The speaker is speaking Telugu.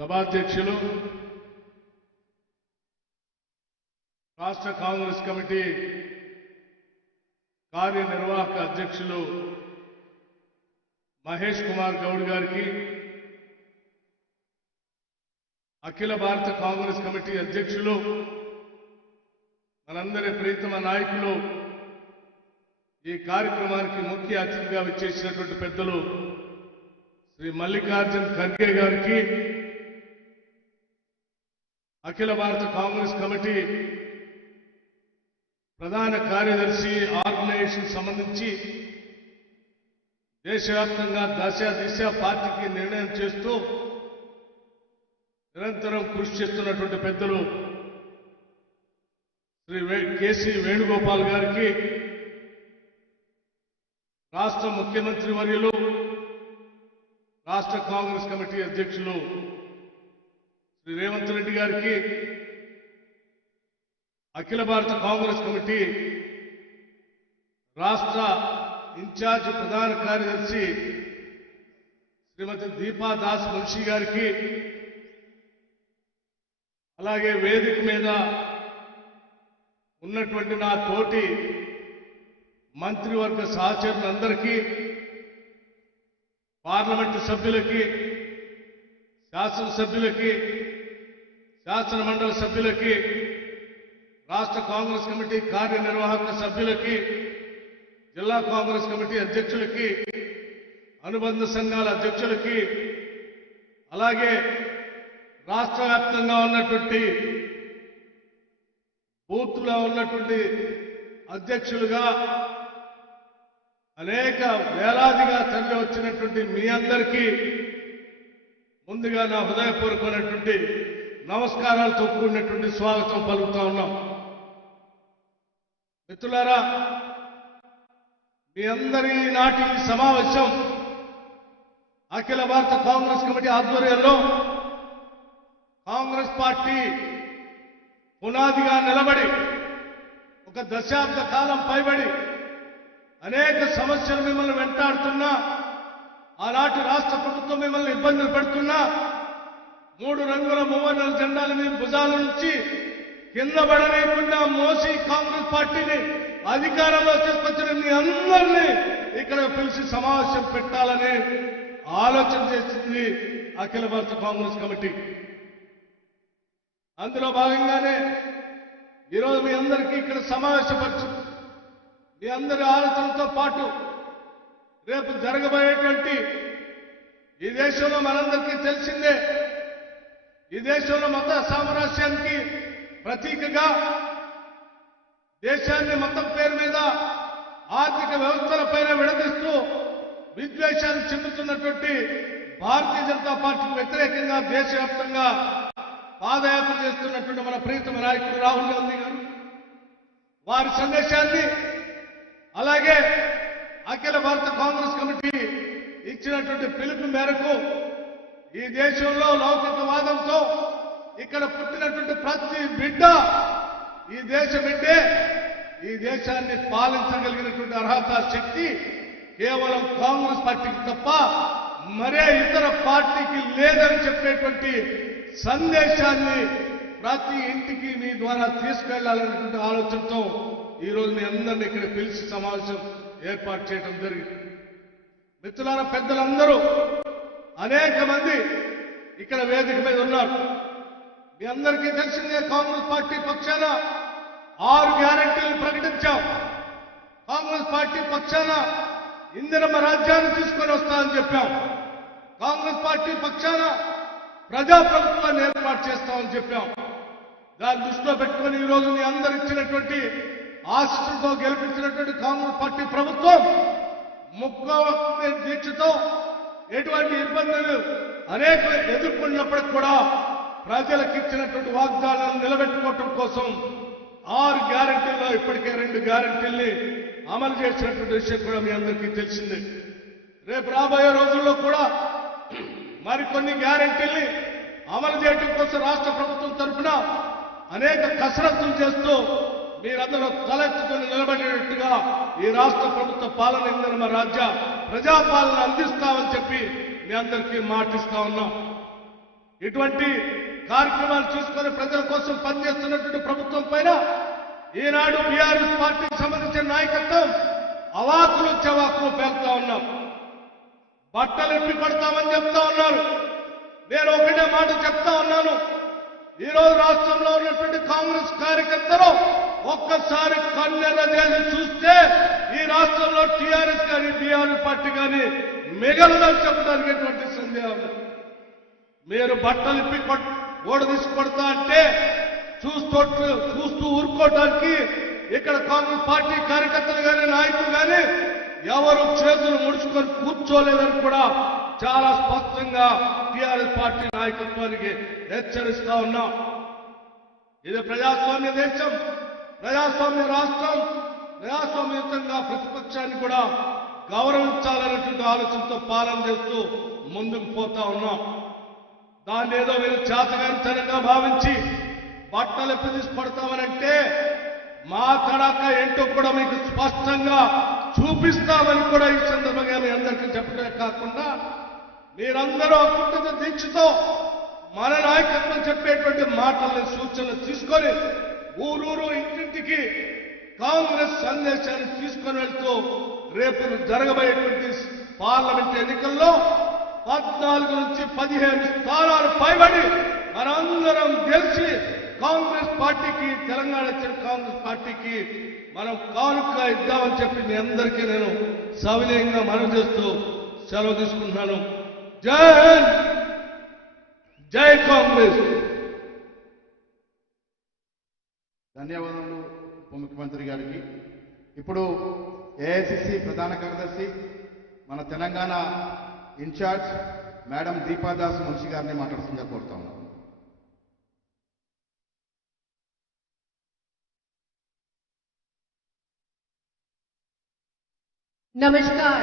సభాధ్యక్షులు రాష్ట్ర కాంగ్రెస్ కమిటీ కార్యనిర్వాహక అధ్యక్షులు మహేష్ కుమార్ గౌడ్ గారికి, అఖిల భారత కాంగ్రెస్ కమిటీ అధ్యక్షులు మనందరి ప్రీతమ నాయకులు, ఈ కార్యక్రమానికి ముఖ్య అతిథిగా విచ్చేసినటువంటి పెద్దలు శ్రీ మల్లికార్జున్ ఖర్గే గారికి, అఖిల భారత కాంగ్రెస్ కమిటీ ప్రధాన కార్యదర్శి ఆర్గనైజేషన్ సంబంధించి దేశవ్యాప్తంగా దిశ పార్టీకి నిర్ణయం చేస్తూ నిరంతరం కృషి చేస్తున్నటువంటి పెద్దలు శ్రీ కేసీ వేణుగోపాల్ గారికి, రాష్ట్ర ముఖ్యమంత్రి వర్యులు రాష్ట్ర కాంగ్రెస్ కమిటీ అధ్యక్షులు శ్రీ రేవంత్ రెడ్డి గారికి, అఖిల భారత కాంగ్రెస్ కమిటీ రాష్ట్ర ఇన్ఛార్జ్ ప్రధాన కార్యదర్శి శ్రీమతి దీపా దాస్ మున్షి గారికి, అలాగే వేదిక మీద ఉన్నటువంటి నా తోటి మంత్రివర్గ సహచరులందరికీ, పార్లమెంటు సభ్యులకి, శాసనసభ్యులకి, శాసన మండలి సభ్యులకి, రాష్ట్ర కాంగ్రెస్ కమిటీ కార్యనిర్వాహక సభ్యులకి, జిల్లా కాంగ్రెస్ కమిటీ అధ్యక్షులకి, అనుబంధ సంఘాల అధ్యక్షులకి, అలాగే రాష్ట్ర వ్యాప్తంగా ఉన్నటువంటి బూత్లో ఉన్నటువంటి అధ్యక్షులుగా అనేక వేలాదిగా తరలి వచ్చినటువంటి మీ అందరికీ ముందుగా నా హృదయపూర్వకమైనటువంటి నమస్కారాలతో కూడినటువంటి స్వాగతం పలుకుతా ఉన్నాం. మిత్రులారా, మీ అందరి నాటి సమావేశం అఖిల భారత కాంగ్రెస్ కమిటీ ఆధ్వర్యంలో కాంగ్రెస్ పార్టీ పునాదిగా నిలబడి ఒక దశాబ్ద కాలం పైబడి అనేక సమస్యలు మిమ్మల్ని వెంటాడుతున్నా, ఆనాటి రాష్ట్ర ప్రభుత్వం మిమ్మల్ని ఇబ్బందులు పెడుతున్నా, 3 రంగుల మూవర్ణల జెండాల మీద భుజాల నుంచి కింద పడలేకుండా మోసి కాంగ్రెస్ పార్టీని అధికారంలో తీసుకొచ్చిన మీ అందరినీ ఇక్కడ పిలిచి సమావేశం పెట్టాలని ఆలోచన చేసింది అఖిల భారత కాంగ్రెస్ కమిటీ. అందులో భాగంగానే ఈరోజు మీ అందరికీ ఇక్కడ సమావేశపరచు, మీ అందరి ఆలోచనతో పాటు రేపు జరగబోయేటువంటి ఈ దేశంలో మనందరికీ తెలిసిందే, ఈ దేశంలో మత సామరస్యానికి ప్రతీకగా దేశాన్ని మతం పేరు మీద ఆర్థిక వ్యవస్థలపైన విడదీస్తూ విద్వేషాన్ని చెందుతున్నటువంటి భారతీయ జనతా పార్టీకి వ్యతిరేకంగా దేశవ్యాప్తంగా పాదయాత్ర చేస్తున్నటువంటి మన ప్రీతమ నాయకుడు రాహుల్ గాంధీ గారు వారి సందేశాన్ని, అలాగే అఖిల భారత కాంగ్రెస్ కమిటీ ఇచ్చినటువంటి పిలుపు మేరకు ఈ దేశంలో లౌకికవాదంతో ఇక్కడ పుట్టినటువంటి ప్రతి బిడ్డ ఈ దేశ బిడ్డే, ఈ దేశాన్ని పాలించగలిగినటువంటి అర్హత శక్తి కేవలం కాంగ్రెస్ పార్టీకి తప్ప మరే ఇతర పార్టీకి లేదని చెప్పేటువంటి సందేశాన్ని ప్రతి ఇంటికి మీ ద్వారా తీసుకెళ్లాలనేటువంటి ఆలోచనతో ఈరోజు మీ అందరినీ ఇక్కడ పిలిచి సమావేశం ఏర్పాటు చేయడం జరిగింది. మిత్రులారా, పెద్దలందరూ అనేక మంది ఇక్కడ వేదిక మీద ఉన్నారు. మీ అందరికీ తెలిసిందే, కాంగ్రెస్ పార్టీ పక్షాన 6 గ్యారెంటీలు ప్రకటించాం. కాంగ్రెస్ పార్టీ పక్షాన ఇందిరమ్మ రాజ్యాన్ని తీసుకొని వస్తామని చెప్పాం. కాంగ్రెస్ పార్టీ పక్షాన ప్రజాప్రభుత్వాన్ని ఏర్పాటు చేస్తామని చెప్పాం. దాన్ని దృష్టిలో పెట్టుకుని ఈరోజు మీ అందరు ఇచ్చినటువంటి ఆశీస్సులతో గెలిపించినటువంటి కాంగ్రెస్ పార్టీ ప్రభుత్వం ముఖ్య దీక్షతో ఎటువంటి ఇబ్బందులు అనేక ఎదుర్కొన్నప్పటికి కూడా ప్రజలకు ఇచ్చినటువంటి వాగ్దానాలను నిలబెట్టుకోవటం కోసం 6 గ్యారెంటీల్లో ఇప్పటికే 2 గ్యారెంటీల్ని అమలు చేసినటువంటి విషయం కూడా మీ అందరికీ తెలిసిందే. రేపు రాబోయే రోజుల్లో కూడా మరికొన్ని గ్యారెంటీల్ని అమలు చేయడం కోసం రాష్ట్ర ప్రభుత్వం తరఫున అనేక కసరత్తులు చేస్తూ మీరందరూ తలెత్తుకుని నిలబడేటట్టుగా ఈ రాష్ట్ర ప్రభుత్వ పాలన ఇందిరమ్మ రాజ్య ప్రజాపాలన అందిస్తామని చెప్పి మీ అందరికీ మాటిస్తా ఉన్నాం. ఇటువంటి కార్యక్రమాలు తీసుకొని ప్రజల కోసం పనిచేస్తున్నటువంటి ప్రభుత్వం పైన ఈనాడు బీఆర్ఎస్ పార్టీకి సంబంధించిన నాయకత్వం అవాకులు చవాకులు పేలుతా ఉన్నాం. బట్టలు ఎప్పి కొడతామని చెప్తా ఉన్నారు. నేను ఒకటే మాట చెప్తా ఉన్నాను. ఈ రోజు రాష్ట్రంలో ఉన్నటువంటి కాంగ్రెస్ కార్యకర్తలు ఒక్కసారి కన్నెర్ర చేసి చూస్తే ఈ రాష్ట్రంలో టీఆర్ఎస్ కానీ బీఆర్ఎస్ పార్టీ కానీ మిగలదని చెప్పడానికి ఎటువంటి సందేహం లేదు. మీరు బట్టలు ఇప్పి ఓడ తీసుకొడతా అంటే చూస్తూ ఊరుకోవడానికి ఇక్కడ కాంగ్రెస్ పార్టీ కార్యకర్తలు కానీ నాయకులు కానీ ఎవరు చేతులు ముడుచుకొని కూర్చోలేదని కూడా చాలా స్పష్టంగా టీఆర్ఎస్ పార్టీ నాయకత్వానికి హెచ్చరిస్తా ఉన్నాం. ఇది ప్రజాస్వామ్య దేశం, ప్రజాస్వామ్య రాష్ట్రం. ప్రజాస్వామ్యయుతంగా ప్రతిపక్షాన్ని కూడా గౌరవించాలనేటువంటి ఆలోచనతో పాలన చేస్తూ ముందుకు పోతా ఉన్నాం. దాన్ని ఏదో మీరు చేతగానితనంగా భావించి బట్టలు ఎప్పి తీసుకొడతామనంటే మా తడాక ఏంటో కూడా మీకు స్పష్టంగా చూపిస్తామని కూడా ఈ సందర్భంగా మీ అందరికీ చెప్పడమే కాకుండా మీరందరూ అకుంఠిత దీక్షతో మన నాయకత్వం చెప్పేటువంటి మాటలను సూచనలు తీసుకొని ఊరూరు ఇంటింటికి కాంగ్రెస్ సందేశాన్ని తీసుకొని వెళ్తూ రేపు జరగబోయేటువంటి పార్లమెంట్ ఎన్నికల్లో 14 నుంచి 15 స్థానాలు పైబడి మనందరం గెలిచి కాంగ్రెస్ పార్టీకి, తెలంగాణ ఇచ్చిన కాంగ్రెస్ పార్టీకి మనం కానుక ఇద్దామని చెప్పి మీ అందరికీ నేను సవినయంగా మనవి చేస్తూ సెలవు తీసుకుంటున్నాను. జై హింద్, జై కాంగ్రెస్. ధన్యవాదాలు ఉప ముఖ్యమంత్రి గారికి. ఇప్పుడు ఏఐసిసి ప్రధాన కార్యదర్శి మన తెలంగాణ ఇన్ఛార్జ్ మేడం దీపాదాస్ మున్షి గారిని మాట్లాడుతుందిగా కోరుతా ఉన్నాం. नमस्कार।